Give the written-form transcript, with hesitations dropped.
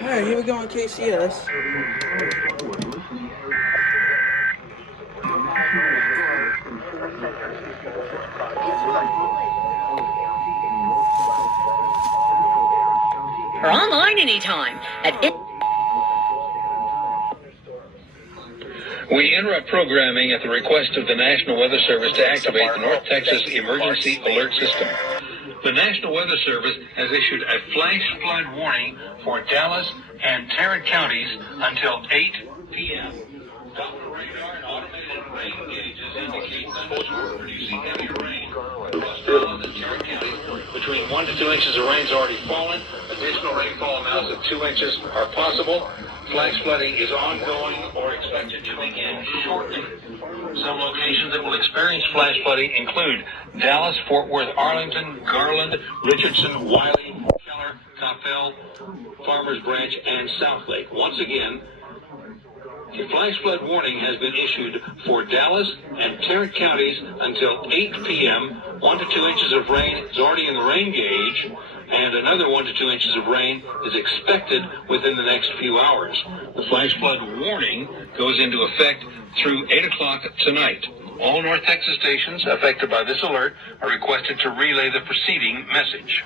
Alright, here we go on KCS. Or online anytime at We interrupt programming at the request of the National Weather Service to activate the North Texas Emergency Alert System. The National Weather Service has issued a flash flood warning for Dallas and Tarrant counties until 8 p.m. Doppler radar and automated rain gauges indicate thunderstorms producing heavier rain across Dallas and Tarrant counties. Between 1 to 2 inches of rain has already fallen. Additional rainfall amounts of 2 inches are possible. Flash flooding is ongoing or expected to begin shortly. Some locations that will experience flash flooding include Dallas, Fort Worth, Arlington, Garland, Richardson, Wiley, Keller, Coppell, Farmers Branch, and Southlake. Once again, a flash flood warning has been issued for Dallas and Tarrant counties until 8 p.m. 1 to 2 inches of rain is already in the rain gauge, and another 1 to 2 inches of rain is expected within the next few hours. The flash flood warning goes into effect through 8 o'clock tonight. All North Texas stations affected by this alert are requested to relay the preceding message.